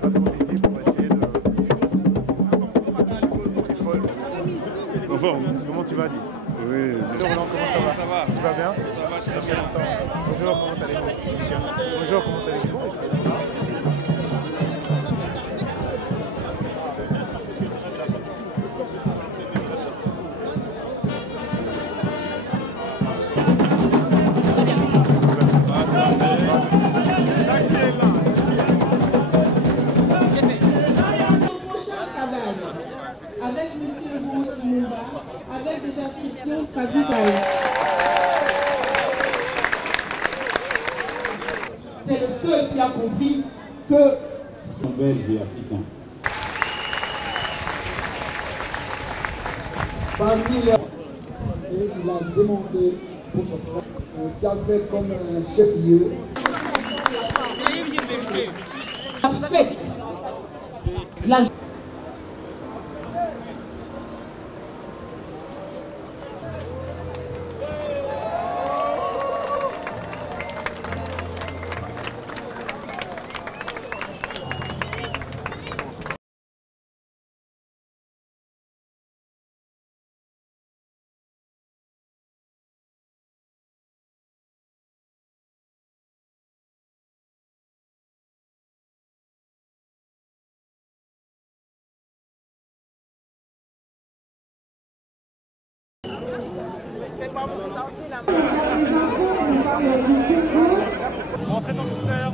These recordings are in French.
Pas trop visible pour essayer de... Il faut... Comment tu vas, Dis? Oui. Bonjour Roland, comment ça va? Ça va. Tu vas bien? Ça va, Ça fait longtemps. Bonjour, comment allez-vous? Bonjour, comment allez-vous? Avec M. Mumba, avec déjà Fiction Saguitaï. C'est le seul qui a compris que c'est belge et africain. Parmi les... Et il a demandé pour son frère qui avait comme un chef-lieu. La fête. La... C'est pas bon, gentil là. Rentrez dans le scooter.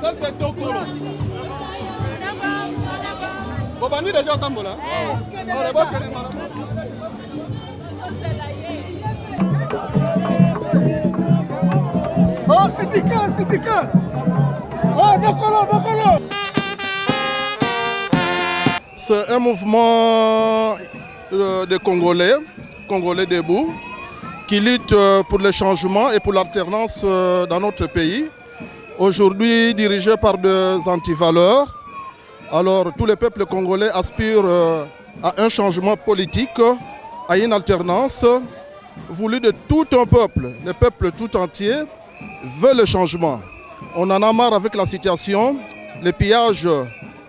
Ça c'est Toko. On avance. Bon, bah, nous déjà au Tambola. Oh, c'est piquant, c'est piquant. Oh, Bokolo. C'est un mouvement de Congolais debout, qui lutte pour le changement et pour l'alternance dans notre pays. Aujourd'hui dirigé par des antivaleurs. Alors tous les peuples congolais aspirent à un changement politique, à une alternance voulue de tout un peuple. Le peuple tout entier veut le changement. On en a marre avec la situation, le pillage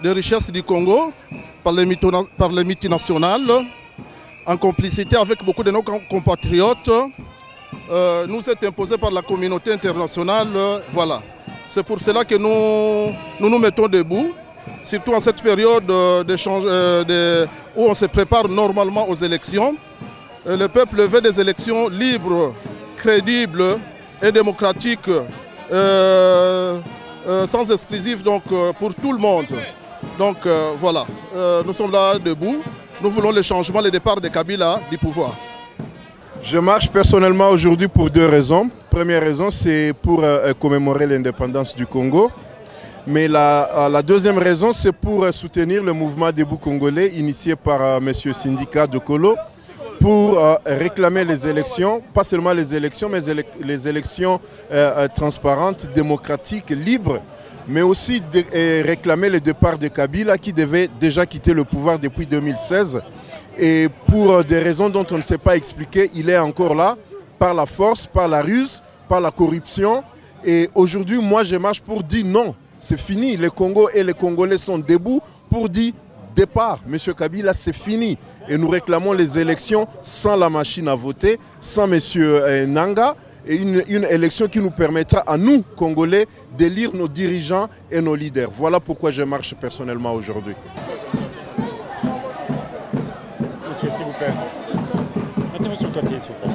des richesses du Congo par les multinationales, en complicité avec beaucoup de nos compatriotes, nous est imposé par la communauté internationale. Voilà. C'est pour cela que nous mettons debout, surtout en cette période où on se prépare normalement aux élections. Le peuple veut des élections libres, crédibles et démocratiques, sans exclusif, donc pour tout le monde. Donc voilà, nous sommes là debout. Nous voulons le changement, le départ de Kabila du pouvoir. Je marche personnellement aujourd'hui pour deux raisons. Première raison, c'est pour commémorer l'indépendance du Congo. Mais la deuxième raison, c'est pour soutenir le mouvement debout congolais initié par M. Sindika Dokolo pour réclamer les élections, pas seulement les élections, mais les élections transparentes, démocratiques, libres, mais aussi réclamer le départ de Kabila qui devait déjà quitter le pouvoir depuis 2016. Et pour des raisons dont on ne sait pas expliquer, il est encore là, par la force, par la ruse, par la corruption. Et aujourd'hui, moi, je marche pour dire non, c'est fini. Le Congo et les Congolais sont debout pour dire départ. Monsieur Kabila, c'est fini. Et nous réclamons les élections sans la machine à voter, sans Monsieur Nanga, et une élection qui nous permettra à nous, Congolais, d'élire nos dirigeants et nos leaders. Voilà pourquoi je marche personnellement aujourd'hui. Monsieur, s'il vous plaît. Mettez-vous sur le côté, s'il vous plaît.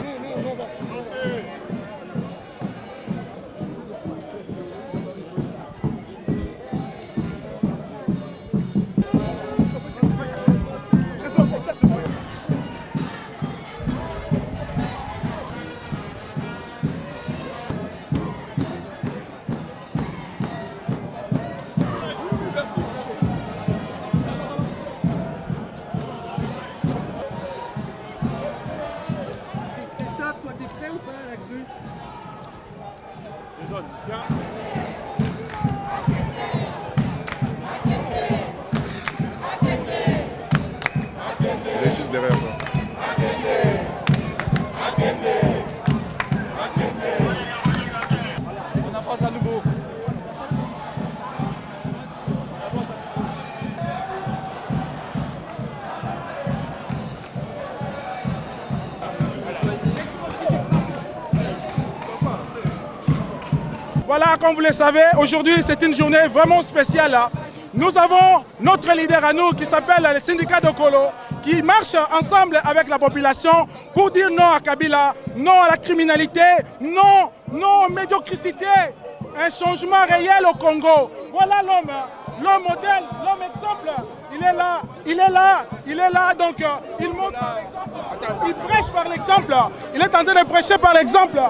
Il est juste derrière toi. On avance à nouveau. Voilà, comme vous le savez, aujourd'hui c'est une journée vraiment spéciale. Nous avons notre leader à nous qui s'appelle le syndicat de Kolo, qui marche ensemble avec la population pour dire non à Kabila, non à la criminalité, non aux médiocrités, un changement réel au Congo. Voilà l'homme modèle, l'homme exemple. Il est là, donc il montre par l'exemple, il prêche par l'exemple, il est en train de prêcher par l'exemple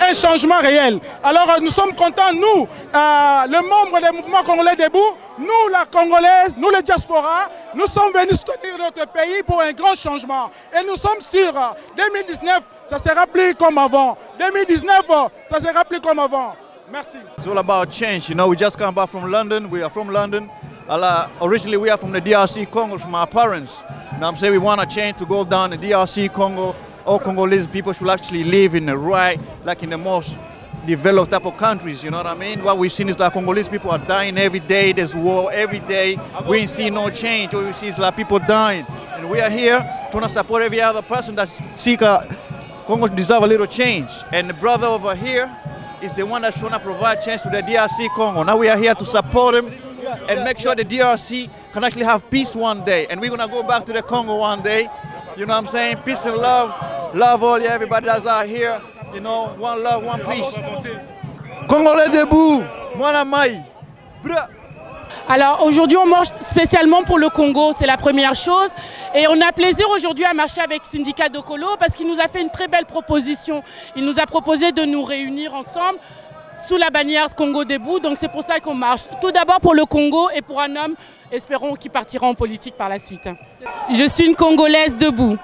un changement réel. Alors nous sommes contents, nous, les membres des mouvements congolais debout, nous la Congolaise, nous les diaspora, nous sommes venus soutenir notre pays pour un grand changement. Et nous sommes sûrs, 2019, ça sera plus comme avant. 2019, ça sera plus comme avant. Merci. It's all about change. You know, we just come back from London. We are from London. Originally, we are from the DRC Congo, from our parents. You know what I'm saying? We want a change to go down the DRC Congo. All Congolese people should actually live in the right, like in the most developed type of countries, you know what I mean? What we've seen is that Congolese people are dying every day. There's war every day. We ain't see no change. All we see is like people dying. And we are here trying to support every other person that seek Congo to deserve a little change. And the brother over here is the one that's trying to provide change to the DRC Congo. Now we are here to support him and make sure the DRC can actually have peace one day. And we're gonna go back to the Congo one day. You know what I'm saying? Peace and love. Love all everybody that's out here. You know, one love, one peace. Congolais debout, Mwana Mai. Alors aujourd'hui on marche spécialement pour le Congo, c'est la première chose. Et on a plaisir aujourd'hui à marcher avec Syndicat de Kolo parce qu'il nous a fait une très belle proposition. Il nous a proposé de nous réunir ensemble sous la bannière Congo debout, donc c'est pour ça qu'on marche. Tout d'abord pour le Congo et pour un homme, espérons qu'il partira en politique par la suite. Je suis une Congolaise debout.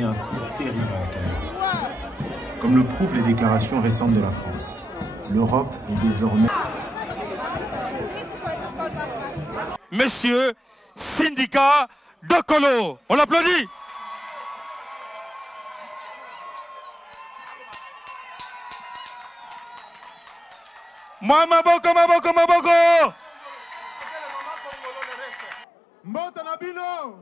Un coup terrible à la Cameroun. Comme le prouvent les déclarations récentes de la France, l'Europe est désormais... Monsieur Syndicat Dokolo, on l'applaudit. Moi, maboko, maboko, maboko. Mbota na bino.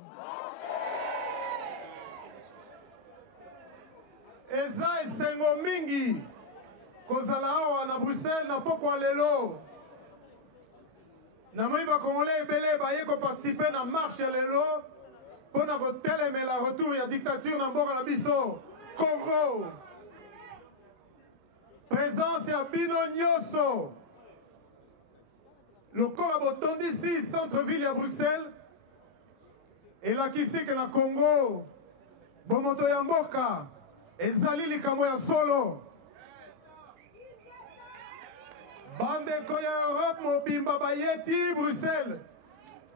Eza esengo mingi kozala awa na Bruxelles na pokwa lelo. Na moi bakongolais ebele baye ko participer na marche lelo pona ko telemela retour ya dictature na mboka na biso Congo. Présence ya bino nyonso. Lokola botondi ici centre-ville ya Bruxelles elakisi ke na Congo bomoto ya mboka ezali likambo ya solo. Bandeko ya Europe mobimba bayeti Bruxelles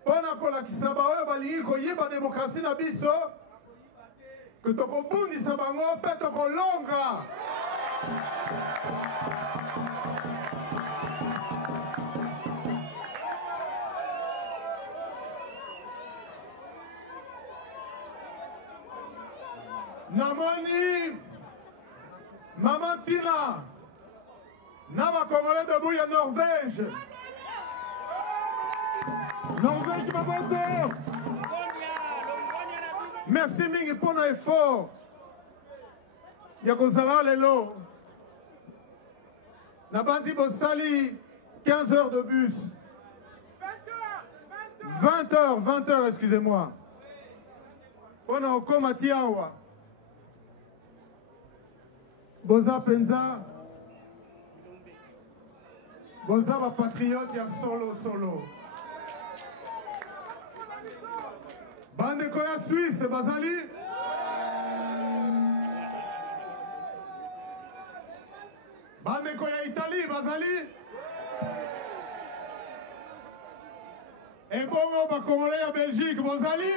pona kolakisa baoyo balingi koyiba demokrasi na biso ke tokobundisa bango mpe tokolonga. Namoni Maman Tina Nama Congolais debout ya Norvège. Norvège Maboto. Merci mingi pour nos efforts. Yakozala lelo. Nabandi Bosali 15 heures de bus. 20 heures, excusez-moi. On a encore Matiawa. Boza Penza. Boza va patriote ya solo. Bande Koya Suisse, Bazali. Bande Koya Italie, Bazali. Et Bongo Congolais à Belgique, Bozali.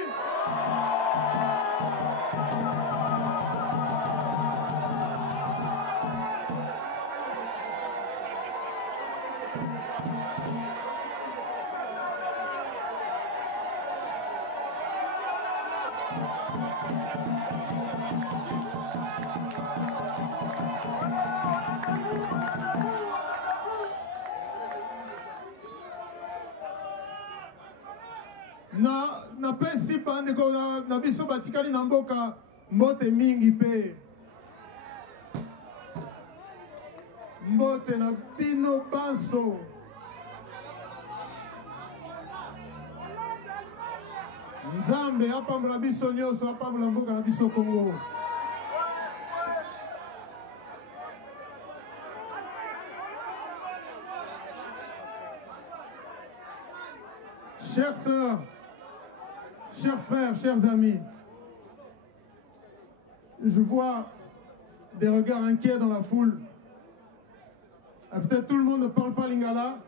Na pesi bandeko na biso batikali na mboka mbote mingi pe mbote na bino banso Nzambe apambola biso nyonso apambola mboka na biso Congo. Chères sœurs, chers frères, chers amis, je vois des regards inquiets dans la foule. Peut-être tout le monde ne parle pas lingala,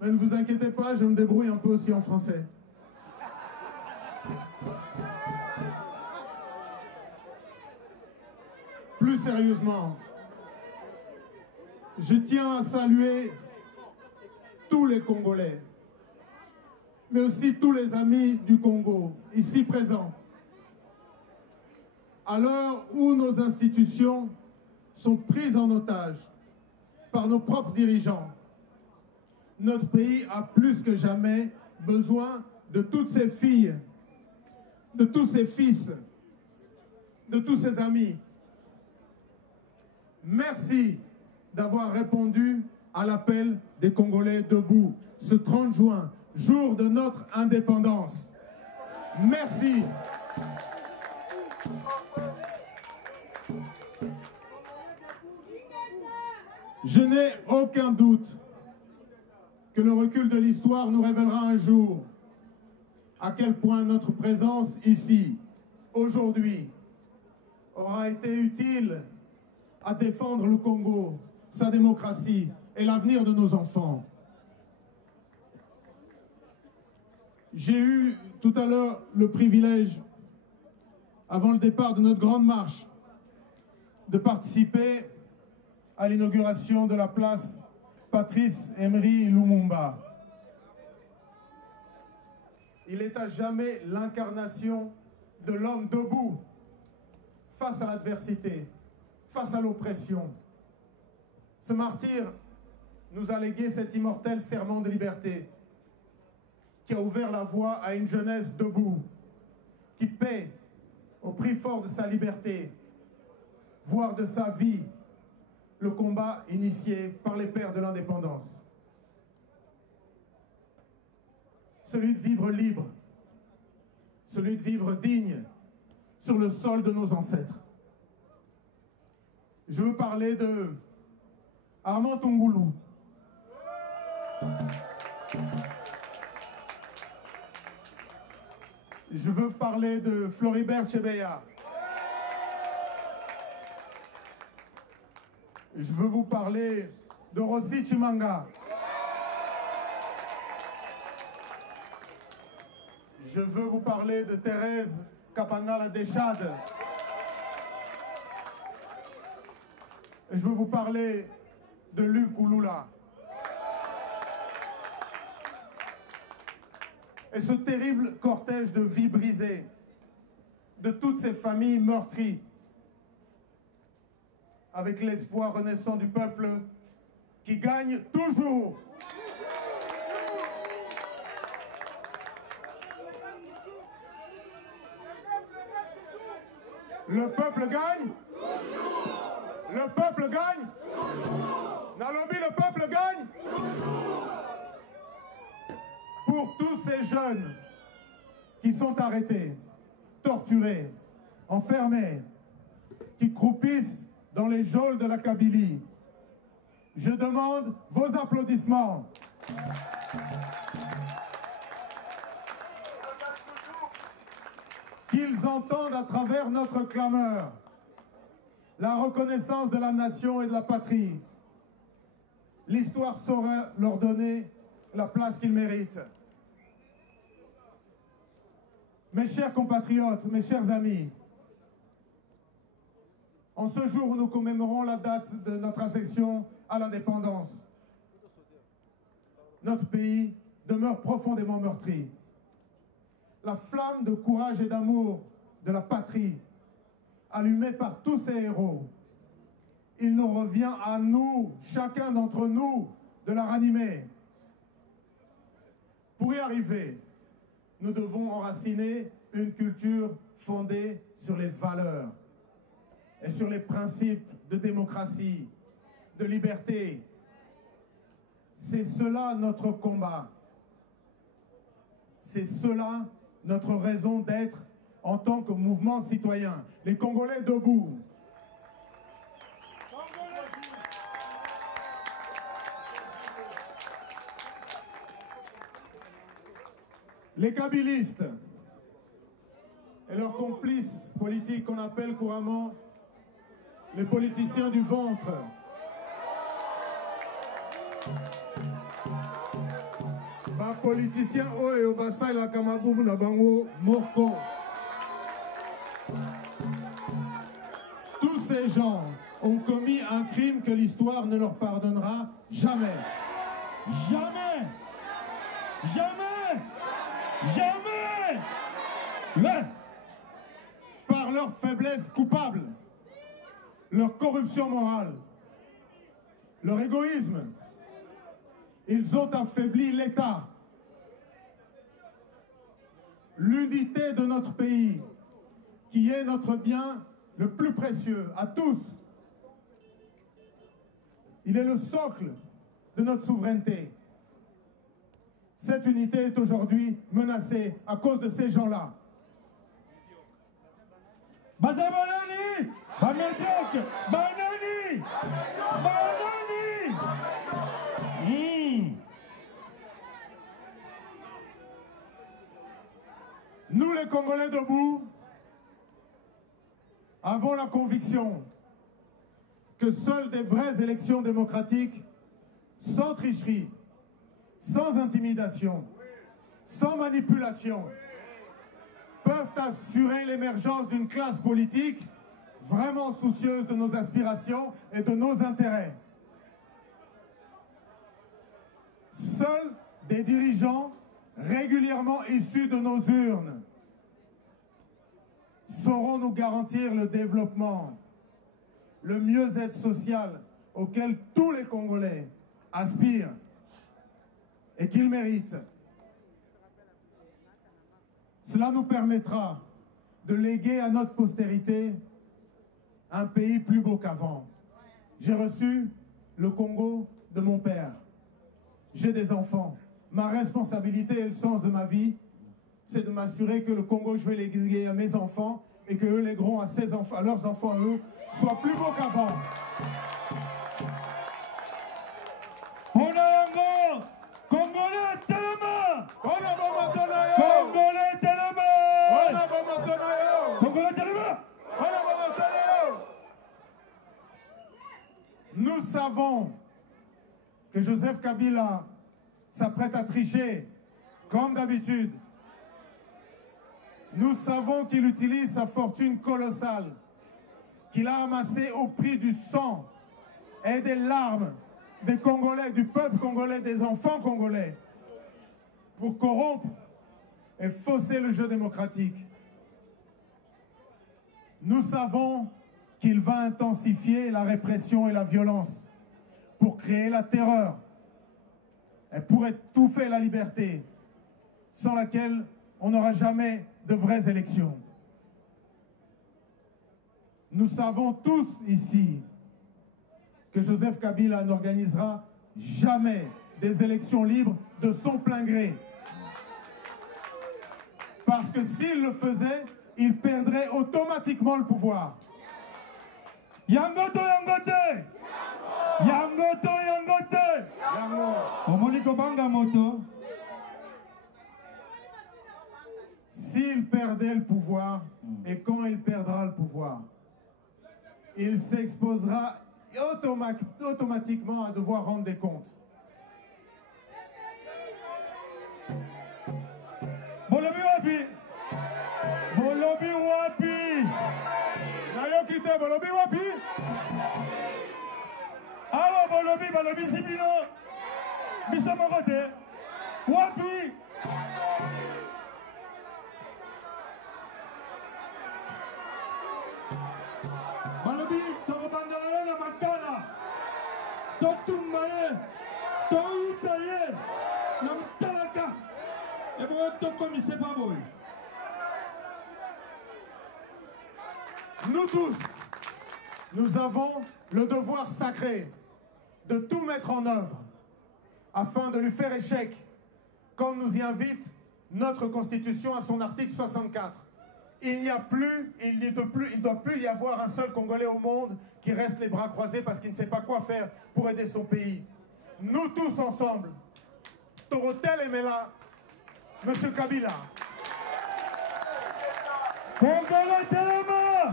mais ne vous inquiétez pas, je me débrouille un peu aussi en français. Plus sérieusement, je tiens à saluer tous les Congolais, mais aussi tous les amis du Congo, ici présents. À l'heure où nos institutions sont prises en otage par nos propres dirigeants, notre pays a plus que jamais besoin de toutes ses filles, de tous ses fils, de tous ses amis. Merci d'avoir répondu à l'appel des Congolais debout, ce 30 juin, jour de notre indépendance. Merci. Je n'ai aucun doute que le recul de l'histoire nous révélera un jour à quel point notre présence ici, aujourd'hui, aura été utile à défendre le Congo, sa démocratie et l'avenir de nos enfants. J'ai eu tout à l'heure le privilège, avant le départ de notre grande marche, de participer à l'inauguration de la place Patrice Emery Lumumba. Il est à jamais l'incarnation de l'homme debout face à l'adversité, face à l'oppression. Ce martyr nous a légué cet immortel serment de liberté qui a ouvert la voie à une jeunesse debout, qui paie au prix fort de sa liberté, voire de sa vie, le combat initié par les pères de l'indépendance. Celui de vivre libre, celui de vivre digne sur le sol de nos ancêtres. Je veux parler de Armand Tungulu. Je veux parler de Floribert Chebeya. Je veux vous parler de Rossi Chimanga. Je veux vous parler de Thérèse Kapangala Deshade. Je veux vous parler de Luc Ouloula. Et ce terrible cortège de vies brisées, de toutes ces familles meurtries, avec l'espoir renaissant du peuple qui gagne toujours. Le peuple gagne. Le peuple gagne. Nalobi, le peuple gagne. Pour tous ces jeunes qui sont arrêtés, torturés, enfermés, qui croupissent dans les geôles de la Kabylie, je demande vos applaudissements. Qu'ils entendent à travers notre clameur la reconnaissance de la nation et de la patrie. L'histoire saura leur donner la place qu'ils méritent. Mes chers compatriotes, mes chers amis, en ce jour où nous commémorons la date de notre accession à l'indépendance, notre pays demeure profondément meurtri. La flamme de courage et d'amour de la patrie, allumée par tous ces héros, il nous revient à nous, chacun d'entre nous, de la ranimer. Pour y arriver, nous devons enraciner une culture fondée sur les valeurs et sur les principes de démocratie, de liberté. C'est cela notre combat. C'est cela notre raison d'être en tant que mouvement citoyen. Les Congolais debout. Les kabylistes et leurs complices politiques qu'on appelle couramment les politiciens du ventre. Ba politiciens oyo basala kamabubu na bango moko. Tous ces gens ont commis un crime que l'histoire ne leur pardonnera jamais. Jamais. Jamais. Jamais. Ouais. Par leur faiblesse coupable, leur corruption morale, leur égoïsme, ils ont affaibli l'État, l'unité de notre pays, qui est notre bien le plus précieux à tous. Il est le socle de notre souveraineté. Cette unité est aujourd'hui menacée à cause de ces gens-là. Bazabanani, Bamédiok, Banani, Banani. Nous, les Congolais debout, avons la conviction que seules des vraies élections démocratiques, sans tricherie, sans intimidation, sans manipulation, peuvent assurer l'émergence d'une classe politique vraiment soucieuse de nos aspirations et de nos intérêts. Seuls des dirigeants régulièrement issus de nos urnes sauront nous garantir le développement, le mieux-être social auquel tous les Congolais aspirent et qu'ils méritent. Cela nous permettra de léguer à notre postérité un pays plus beau qu'avant. J'ai reçu le Congo de mon père. J'ai des enfants. Ma responsabilité et le sens de ma vie, c'est de m'assurer que le Congo, je vais léguer à mes enfants et que eux légueront à leurs enfants, eux, soient plus beaux qu'avant. On a un Congolais tellement! Congolais tellement! Congolais tellement! Nous savons que Joseph Kabila s'apprête à tricher, comme d'habitude. Nous savons qu'il utilise sa fortune colossale, qu'il a amassée au prix du sang et des larmes des Congolais, du peuple congolais, des enfants congolais, pour corrompre et fausser le jeu démocratique. Nous savons qu'il va intensifier la répression et la violence pour créer la terreur et pour étouffer la liberté, sans laquelle on n'aura jamais de vraies élections. Nous savons tous ici que Joseph Kabila n'organisera jamais des élections libres de son plein gré. Parce que s'il le faisait, il perdrait automatiquement le pouvoir. Yangoto, yangote! Yangoto, yangote! Omoniko banga moto. S'il perdait le pouvoir, et quand il perdra le pouvoir, il s'exposera automatiquement à devoir rendre des comptes. Bolobi wapi? Bolobi wapi? Nayo kite bolobi wapi? Awa bolobi balobi sibino. Biso mokote. Wapi? Balobi tokobandana na makala. Totumbaye. Toutaye. Na mtalaka. Et vous tokomise pas boy. Nous tous, nous avons le devoir sacré de tout mettre en œuvre afin de lui faire échec, comme nous y invite notre Constitution à son article 64. Il ne doit plus y avoir un seul Congolais au monde qui reste les bras croisés parce qu'il ne sait pas quoi faire pour aider son pays. Nous tous ensemble, Torotel et Mela, Monsieur Kabila. Congolais tellement!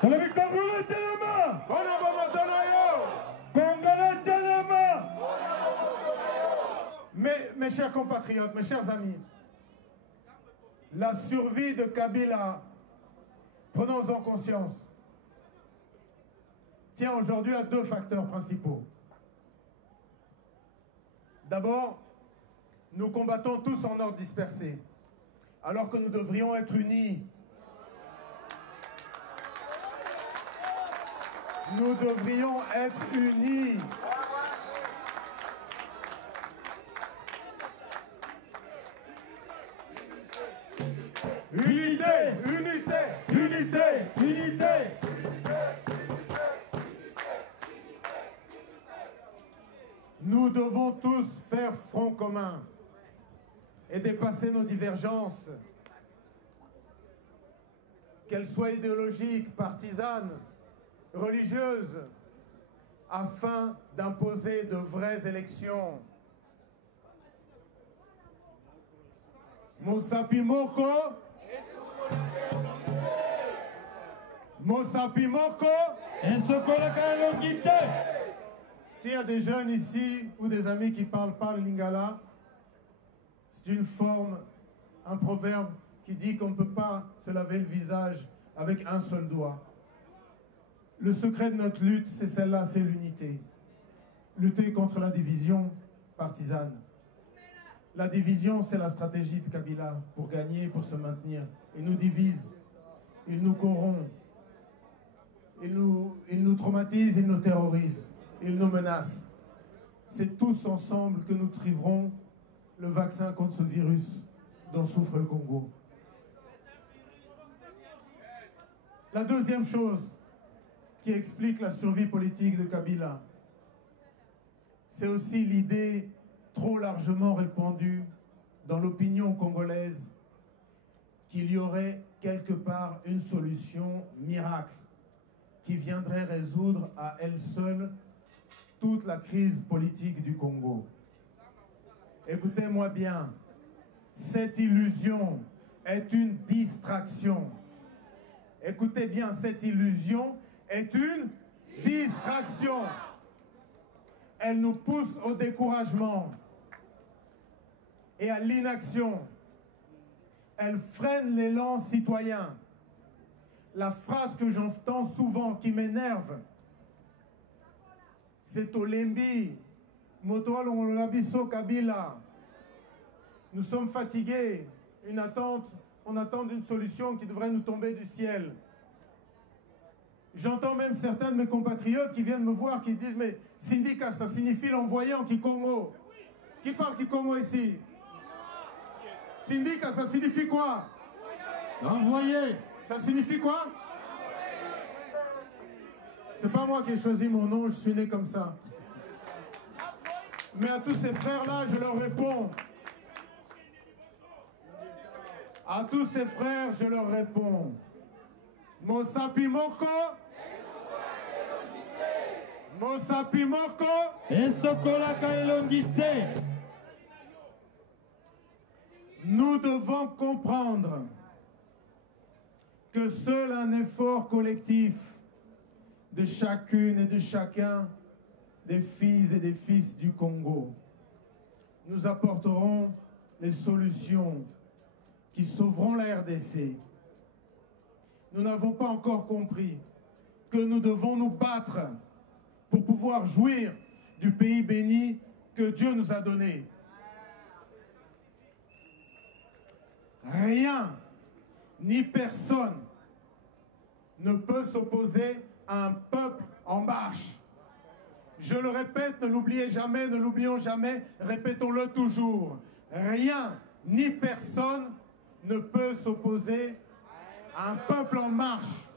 Congolais tellement! Congolais tellement! Mes chers compatriotes, mes chers amis, la survie de Kabila, prenons-en conscience, tient aujourd'hui à deux facteurs principaux. D'abord, nous combattons tous en ordre dispersé, alors que nous devrions être unis. Nous devrions être unis. Unité, unité, unité, unité. Nous devons tous faire front commun et dépasser nos divergences, qu'elles soient idéologiques, partisanes, religieuses, afin d'imposer de vraies élections. Mosapi Moko, Mosapi Moko. S'il y a des jeunes ici ou des amis qui ne parlent pas le lingala, C'est une forme, un proverbe qui dit qu'on ne peut pas se laver le visage avec un seul doigt. Le secret de notre lutte, c'est celle-là, c'est l'unité. Lutter contre la division partisane. La division, c'est la stratégie de Kabila pour gagner, pour se maintenir. Il nous divise, il nous corrompt, il nous traumatise, il nous terrorise, il nous menace. C'est tous ensemble que nous trouverons le vaccin contre ce virus dont souffre le Congo. La deuxième chose qui explique la survie politique de Kabila, c'est aussi l'idée trop largement répandue dans l'opinion congolaise qu'il y aurait quelque part une solution miracle qui viendrait résoudre à elle seule toute la crise politique du Congo. Écoutez-moi bien, cette illusion est une distraction. Écoutez bien, cette illusion est une distraction. Elle nous pousse au découragement et à l'inaction. Elle freine l'élan citoyen. La phrase que j'entends souvent, qui m'énerve, c'est Olembi, Motoa Longolabiso Kabila. Nous sommes fatigués, on attend une solution qui devrait nous tomber du ciel. J'entends même certains de mes compatriotes qui viennent me voir, qui disent « Mais syndicat, ça signifie l'envoyant Kikongo. » Qui parle Kikongo ici? Syndicat, ça signifie quoi? L'envoyé. Ça signifie quoi? C'est pas moi qui ai choisi mon nom, je suis né comme ça. Mais à tous ces frères-là, je leur réponds. À tous ces frères, je leur réponds. Mosapi Moko. Mosapi Moko. Et Sokola Kaelongiste. Nous devons comprendre que seul un effort collectif de chacune et de chacun des filles et des fils du Congo nous apporteront les solutions qui sauveront la RDC. Nous n'avons pas encore compris que nous devons nous battre pour pouvoir jouir du pays béni que Dieu nous a donné. Rien ni personne ne peut s'opposer à un peuple en marche. Je le répète, ne l'oubliez jamais, ne l'oublions jamais, répétons-le toujours. Rien ni personne ne peut s'opposer à un peuple en marche.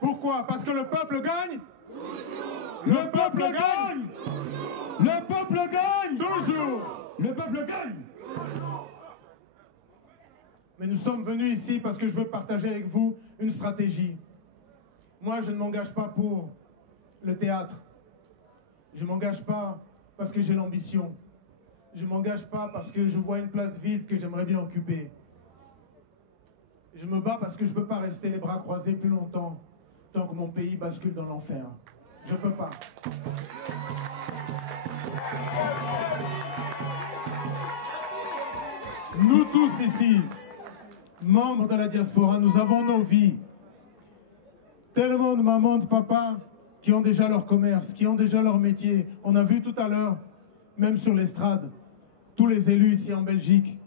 Pourquoi? Parce que le peuple gagne. Toujours. Le peuple gagne. Toujours. Le peuple gagne. Toujours. Le peuple gagne. Toujours. Mais nous sommes venus ici parce que je veux partager avec vous une stratégie. Moi, je ne m'engage pas pour le théâtre. Je ne m'engage pas parce que j'ai l'ambition. Je ne m'engage pas parce que je vois une place vide que j'aimerais bien occuper. Je me bats parce que je ne peux pas rester les bras croisés plus longtemps tant que mon pays bascule dans l'enfer. Je ne peux pas. Nous tous ici, membres de la diaspora, nous avons nos vies. Tellement de mamans, de papas qui ont déjà leur commerce, qui ont déjà leur métier. On a vu tout à l'heure, même sur l'estrade, tous les élus ici en Belgique.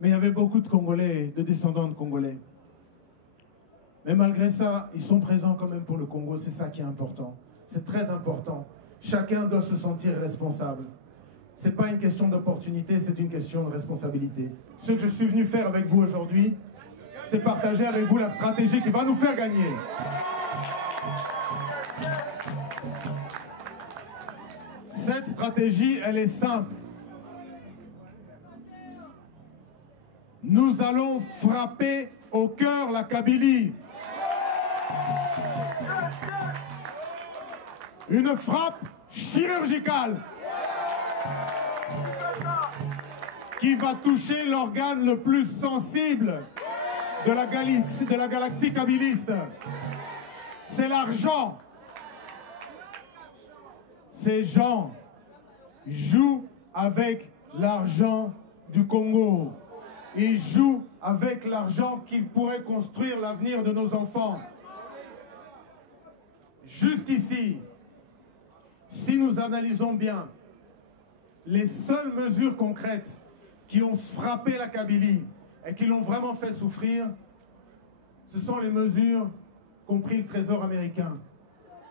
Mais il y avait beaucoup de Congolais, de descendants de Congolais. Mais malgré ça, ils sont présents quand même pour le Congo. C'est ça qui est important. C'est très important. Chacun doit se sentir responsable. Ce n'est pas une question d'opportunité, c'est une question de responsabilité. Ce que je suis venu faire avec vous aujourd'hui, c'est partager avec vous la stratégie qui va nous faire gagner. Cette stratégie, elle est simple. Nous allons frapper au cœur la Kabylie. Une frappe chirurgicale qui va toucher l'organe le plus sensible de la galaxie kabyliste. C'est l'argent. Ces gens jouent avec l'argent du Congo. Ils jouent avec l'argent qui pourrait construire l'avenir de nos enfants. Jusqu'ici, si nous analysons bien, les seules mesures concrètes qui ont frappé la Kabylie et qui l'ont vraiment fait souffrir, ce sont les mesures qu'ont pris le Trésor américain.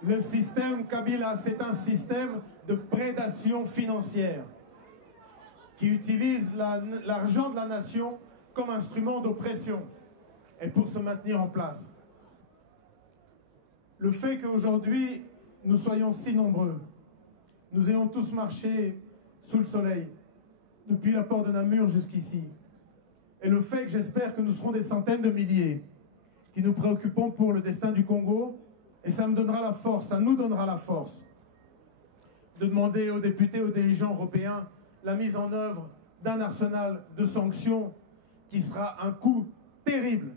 Le système Kabila, c'est un système de prédation financière qui utilise l'argent de la nation comme instrument d'oppression et pour se maintenir en place. Le fait qu'aujourd'hui, nous soyons si nombreux, nous ayons tous marché sous le soleil, depuis la porte de Namur jusqu'ici, et le fait que j'espère que nous serons des centaines de milliers qui nous préoccupons pour le destin du Congo, et ça me donnera la force, ça nous donnera la force de demander aux députés, aux dirigeants européens la mise en œuvre d'un arsenal de sanctions qui sera un coup terrible,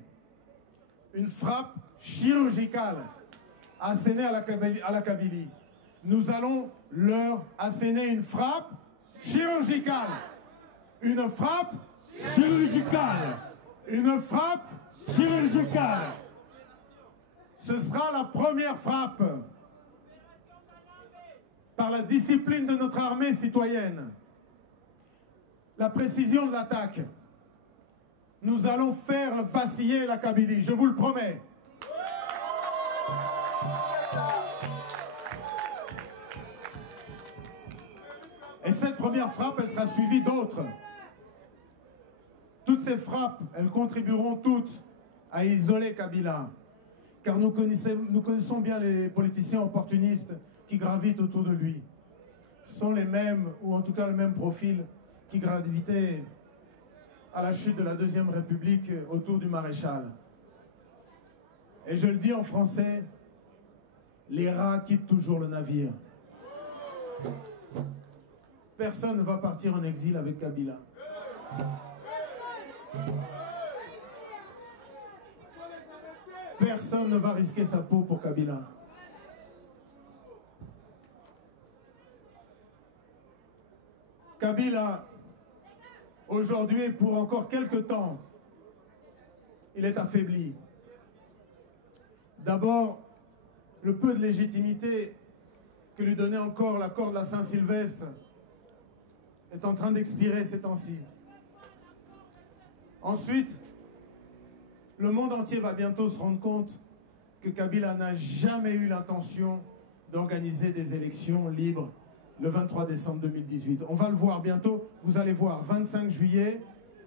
une frappe chirurgicale assénée à la Kabylie. Nous allons leur asséner une frappe chirurgicale. Une frappe chirurgicale. Une frappe chirurgicale. Ce sera la première frappe par la discipline de notre armée citoyenne. La précision de l'attaque. Nous allons faire vaciller la Kabylie, je vous le promets. Et cette première frappe, elle sera suivie d'autres. Toutes ces frappes, elles contribueront toutes à isoler Kabila. Car nous connaissons bien les politiciens opportunistes qui gravitent autour de lui. Ce sont les mêmes, ou en tout cas le même profil, qui gravitaient à la chute de la Deuxième République autour du maréchal. Et je le dis en français, les rats quittent toujours le navire. Personne ne va partir en exil avec Kabila. Personne ne va risquer sa peau pour Kabila. Kabila, aujourd'hui et pour encore quelques temps, il est affaibli. D'abord, le peu de légitimité que lui donnait encore l'accord de la Saint-Sylvestre est en train d'expirer ces temps-ci. Ensuite, le monde entier va bientôt se rendre compte que Kabila n'a jamais eu l'intention d'organiser des élections libres le 23 décembre 2018. On va le voir bientôt, vous allez voir, 25 juillet,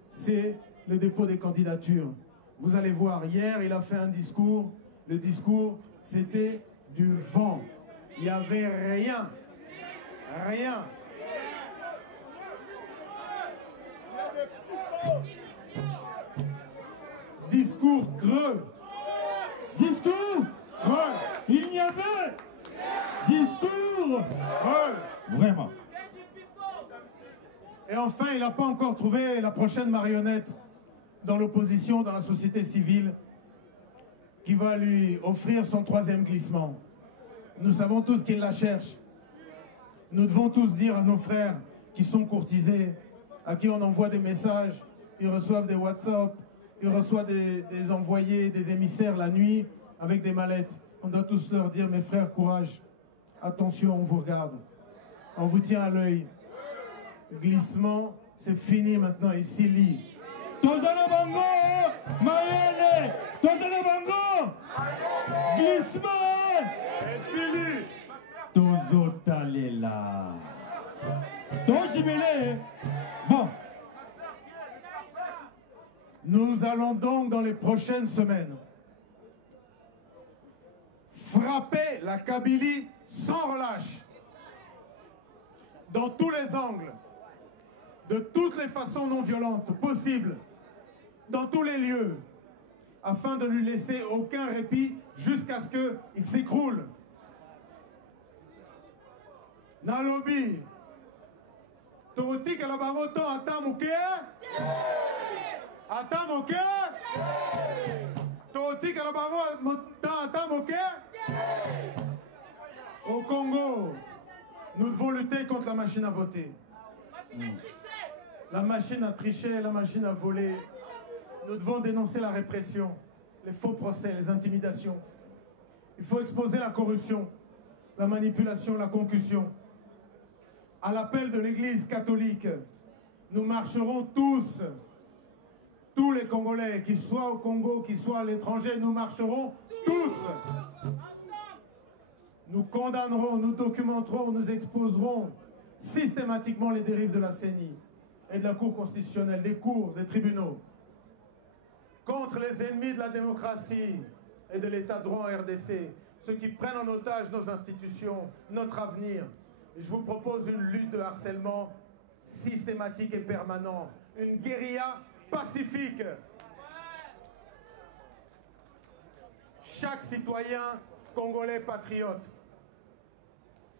c'est le dépôt des candidatures. Vous allez voir, hier, il a fait un discours. Le discours, c'était du vent. Il n'y avait rien. Rien. Discours creux. Discours creux. Il n'y avait discours creux. Vraiment. Et enfin, il n'a pas encore trouvé la prochaine marionnette dans l'opposition, dans la société civile, qui va lui offrir son troisième glissement. Nous savons tous qu'il la cherche. Nous devons tous dire à nos frères qui sont courtisés, à qui on envoie des messages, ils reçoivent des WhatsApp, ils reçoivent des envoyés, des émissaires la nuit avec des mallettes. On doit tous leur dire, mes frères, courage, attention, on vous regarde, on vous tient à l'œil. Glissement, c'est fini maintenant, ici, lit. Tozala bango, Mayele, Tozala bango, glissement, Sili, Tozotalela, Tojibele. Bon. Nous allons donc, dans les prochaines semaines, frapper la Kabylie sans relâche, dans tous les angles, de toutes les façons non violentes possibles, dans tous les lieux, afin de lui laisser aucun répit jusqu'à ce qu'il s'écroule. Nalobi, Totik alabaroto atamuke, atamuke, Totik alabaroto atamuke. Au Congo, nous devons lutter contre la machine à voter. La machine à tricher, la machine à voler. Nous devons dénoncer la répression, les faux procès, les intimidations. Il faut exposer la corruption, la manipulation, la concussion. À l'appel de l'Église catholique, nous marcherons tous les Congolais, qu'ils soient au Congo, qu'ils soient à l'étranger, nous marcherons tous. Nous condamnerons, nous documenterons, nous exposerons systématiquement les dérives de la CENI et de la Cour constitutionnelle, des cours et tribunaux, contre les ennemis de la démocratie et de l'état de droit en RDC, ceux qui prennent en otage nos institutions, notre avenir. Et je vous propose une lutte de harcèlement systématique et permanent, une guérilla pacifique. Chaque citoyen congolais patriote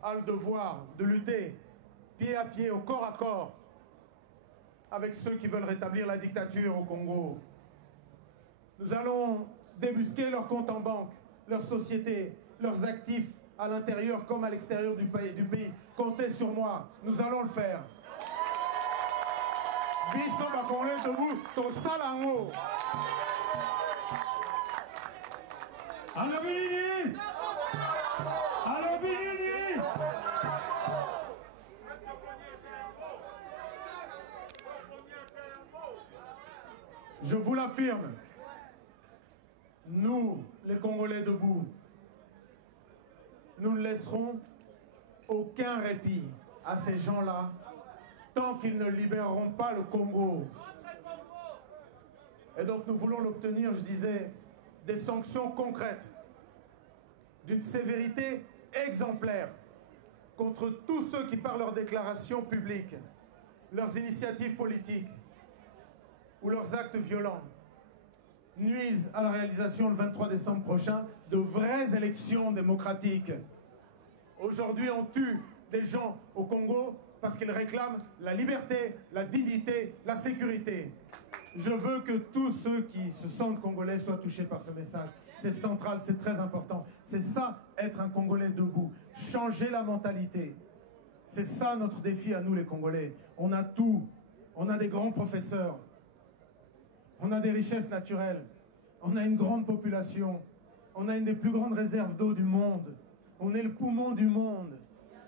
a le devoir de lutter pied à pied, au corps à corps, avec ceux qui veulent rétablir la dictature au Congo. Nous allons débusquer leurs comptes en banque, leurs sociétés, leurs actifs à l'intérieur comme à l'extérieur du pays. Comptez sur moi, nous allons le faire. Biso bakongolais debout, to salango. Allo Bilini! Allo Bilini! Je vous l'affirme, nous, les Congolais debout, nous ne laisserons aucun répit à ces gens-là tant qu'ils ne libéreront pas le Congo. Et donc nous voulons l'obtenir, je disais, des sanctions concrètes, d'une sévérité exemplaire contre tous ceux qui, par leurs déclarations publiques, leurs initiatives politiques ou leurs actes violents, nuisent à la réalisation le 23 décembre prochain de vraies élections démocratiques. Aujourd'hui, on tue des gens au Congo parce qu'ils réclament la liberté, la dignité, la sécurité. Je veux que tous ceux qui se sentent congolais soient touchés par ce message. C'est central, c'est très important. C'est ça, être un Congolais debout. Changer la mentalité. C'est ça notre défi à nous les Congolais. On a tout. On a des grands professeurs. On a des richesses naturelles. On a une grande population. On a une des plus grandes réserves d'eau du monde. On est le poumon du monde.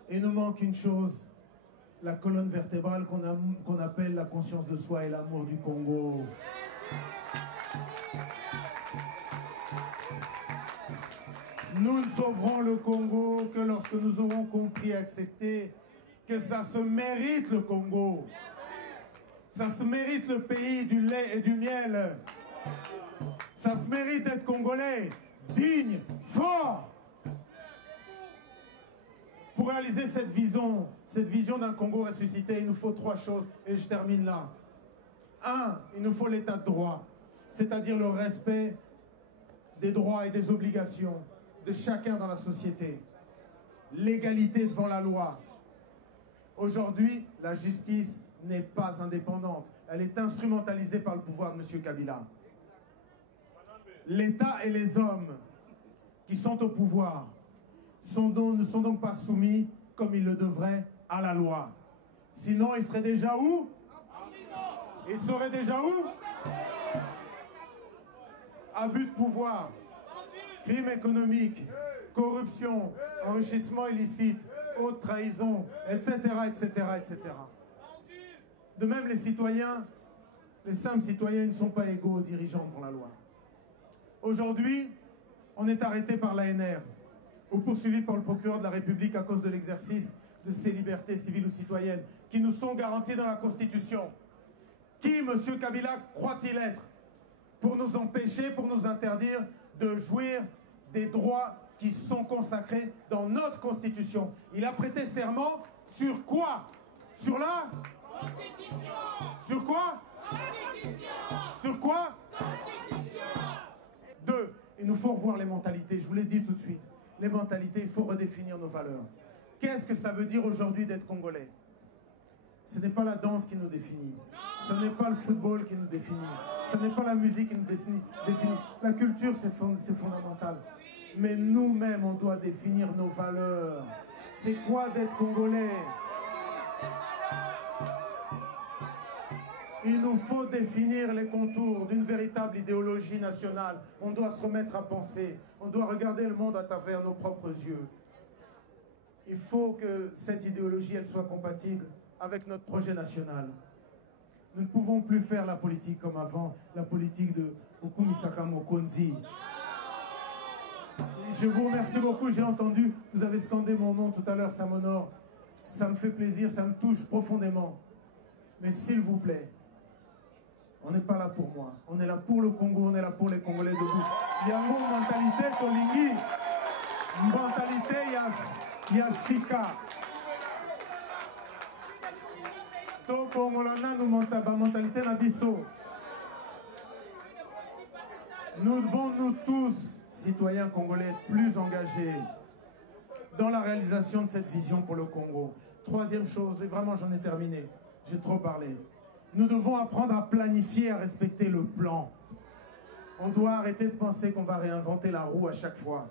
Et il nous manque une chose. La colonne vertébrale qu'on appelle la conscience de soi et l'amour du Congo. Nous ne sauverons le Congo que lorsque nous aurons compris et accepté que ça se mérite le Congo. Ça se mérite le pays du lait et du miel. Ça se mérite d'être Congolais, digne, fort. Pour réaliser cette vision d'un Congo ressuscité, il nous faut 3 choses, et je termine là. 1, il nous faut l'état de droit, c'est-à-dire le respect des droits et des obligations de chacun dans la société. L'égalité devant la loi. Aujourd'hui, la justice n'est pas indépendante. Elle est instrumentalisée par le pouvoir de M. Kabila. L'État et les hommes qui sont au pouvoir ne sont donc pas soumis, comme ils le devraient, à la loi. Sinon, ils seraient déjà où? Ils seraient déjà où? Abus de pouvoir, crime économique, corruption, enrichissement illicite, haute trahison, etc., etc., etc. De même, les citoyens, les simples citoyens ne sont pas égaux aux dirigeants devant la loi. Aujourd'hui, on est arrêté par l'ANR ou poursuivi par le procureur de la République à cause de l'exercice de ces libertés civiles ou citoyennes qui nous sont garanties dans la Constitution. Qui, M. Kabila, croit-il être pour nous empêcher, pour nous interdire de jouir des droits qui sont consacrés dans notre Constitution? Il a prêté serment sur quoi? Sur la Constitution. Sur quoi? Constitution. Sur quoi? Constitution. 2, il nous faut revoir les mentalités, je vous l'ai dit tout de suite. Les mentalités, il faut redéfinir nos valeurs. Qu'est-ce que ça veut dire aujourd'hui d'être Congolais? Ce n'est pas la danse qui nous définit. Ce n'est pas le football qui nous définit. Ce n'est pas la musique qui nous définit. La culture, c'est fondamental. Mais nous-mêmes, on doit définir nos valeurs. C'est quoi d'être Congolais? Il nous faut définir les contours d'une véritable idéologie nationale. On doit se remettre à penser. On doit regarder le monde à travers nos propres yeux. Il faut que cette idéologie elle soit compatible avec notre projet national. Nous ne pouvons plus faire la politique comme avant, la politique de Okumisaka Mokonzi. Je vous remercie beaucoup, j'ai entendu, vous avez scandé mon nom tout à l'heure, ça m'honore. Ça me fait plaisir, ça me touche profondément. Mais s'il vous plaît, on n'est pas là pour moi. On est là pour le Congo, on est là pour les Congolais debout. Il y a une mentalité Tolingi, une mentalité Yassika. Donc, Congolana, nous mentalité Nabiso. Nous devons, nous tous, citoyens congolais, être plus engagés dans la réalisation de cette vision pour le Congo. Troisième chose, et vraiment j'en ai terminé, j'ai trop parlé. Nous devons apprendre à planifier, à respecter le plan. On doit arrêter de penser qu'on va réinventer la roue à chaque fois.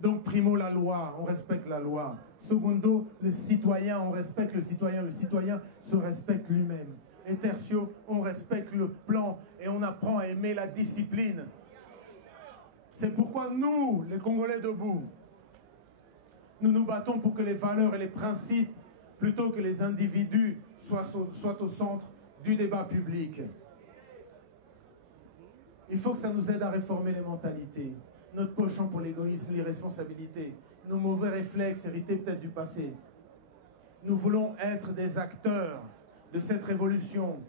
Donc, primo, la loi, on respecte la loi. Secondo, le citoyen, on respecte le citoyen se respecte lui-même. Et tertio, on respecte le plan et on apprend à aimer la discipline. C'est pourquoi nous, les Congolais debout, nous nous battons pour que les valeurs et les principes, plutôt que les individus, soient au centre du débat public. Il faut que ça nous aide à réformer les mentalités, notre penchant pour l'égoïsme, l'irresponsabilité, nos mauvais réflexes hérités peut-être du passé. Nous voulons être des acteurs de cette révolution,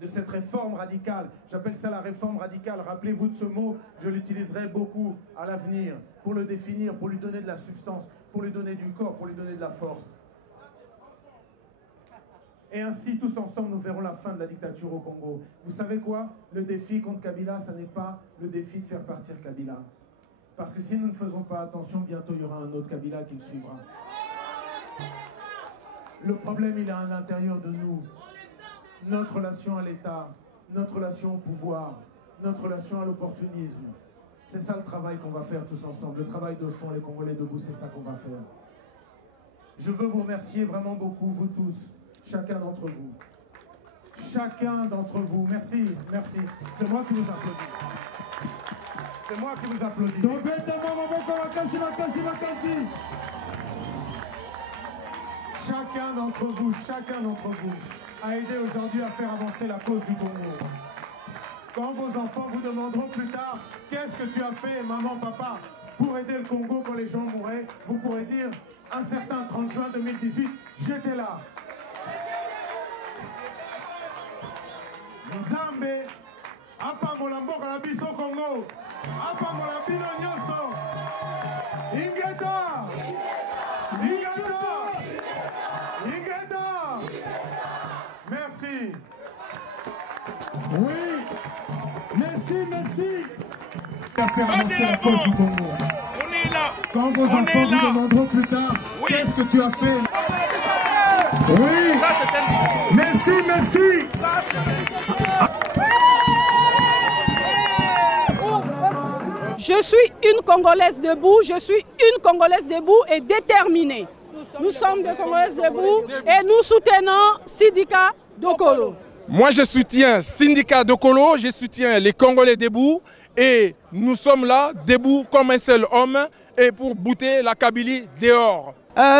de cette réforme radicale. J'appelle ça la réforme radicale. Rappelez-vous de ce mot, je l'utiliserai beaucoup à l'avenir pour le définir, pour lui donner de la substance, pour lui donner du corps, pour lui donner de la force. Et ainsi, tous ensemble, nous verrons la fin de la dictature au Congo. Vous savez quoi? Le défi contre Kabila, ce n'est pas le défi de faire partir Kabila. Parce que si nous ne faisons pas attention, bientôt il y aura un autre Kabila qui le suivra. Le problème, il est à l'intérieur de nous. Notre relation à l'État, notre relation au pouvoir, notre relation à l'opportunisme. C'est ça le travail qu'on va faire tous ensemble. Le travail de fond, les Congolais debout, c'est ça qu'on va faire. Je veux vous remercier vraiment beaucoup, vous tous, chacun d'entre vous. Chacun d'entre vous. Merci, merci. C'est moi qui vous applaudis. C'est moi qui vous applaudis. Chacun d'entre vous a aidé aujourd'hui à faire avancer la cause du Congo. Quand vos enfants vous demanderont plus tard « Qu'est-ce que tu as fait, maman, papa, pour aider le Congo quand les gens mouraient ?» Vous pourrez dire « Un certain 30 juin 2018, j'étais là. » Nzambe, apamola mboka na biso Congo, apamola bino nyonso. Ingeta, Ingeta, Ingeta. Merci. Oui, merci, merci. À faire avancer la cause du Congo. On est là. Quand vos enfants vous demanderont plus tard, qu'est-ce que tu as fait? Oui, merci, merci. Je suis une Congolaise debout, je suis une Congolaise debout et déterminée. Nous sommes des Congolaises debout et nous soutenons Syndicat Dokolo. Moi je soutiens Syndicat Dokolo, je soutiens les Congolais debout et nous sommes là debout comme un seul homme et pour bouter la Kabylie dehors.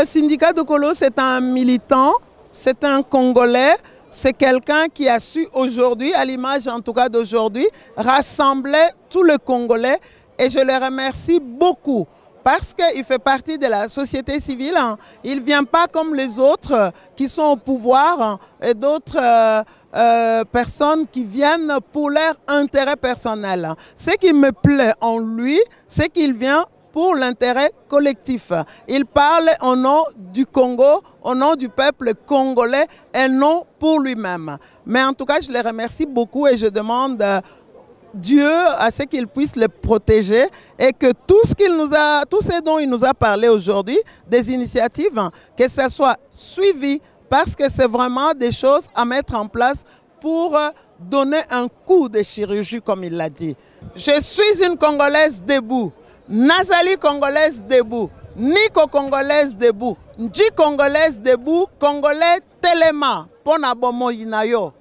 Syndicat Dokolo, c'est un militant, c'est un Congolais. C'est quelqu'un qui a su aujourd'hui, à l'image en tout cas d'aujourd'hui, rassembler tous les Congolais et je les remercie beaucoup parce qu'il fait partie de la société civile. Il ne vient pas comme les autres qui sont au pouvoir et d'autres personnes qui viennent pour leur intérêt personnel. Ce qui me plaît en lui, c'est qu'il vient pour l'intérêt collectif. Il parle au nom du Congo, au nom du peuple congolais et non pour lui-même. Mais en tout cas, je les remercie beaucoup et je demande Dieu à ce qu'il puisse les protéger et que tout ce dont il nous a parlé aujourd'hui, des initiatives, que ça soit suivi parce que c'est vraiment des choses à mettre en place pour donner un coup de chirurgie comme il l'a dit. Je suis une Congolaise debout. Nazali Congolaise debout, Nico Congolaise debout, Nji Congolaise debout, Congolais telema mpo na bomoi na yo.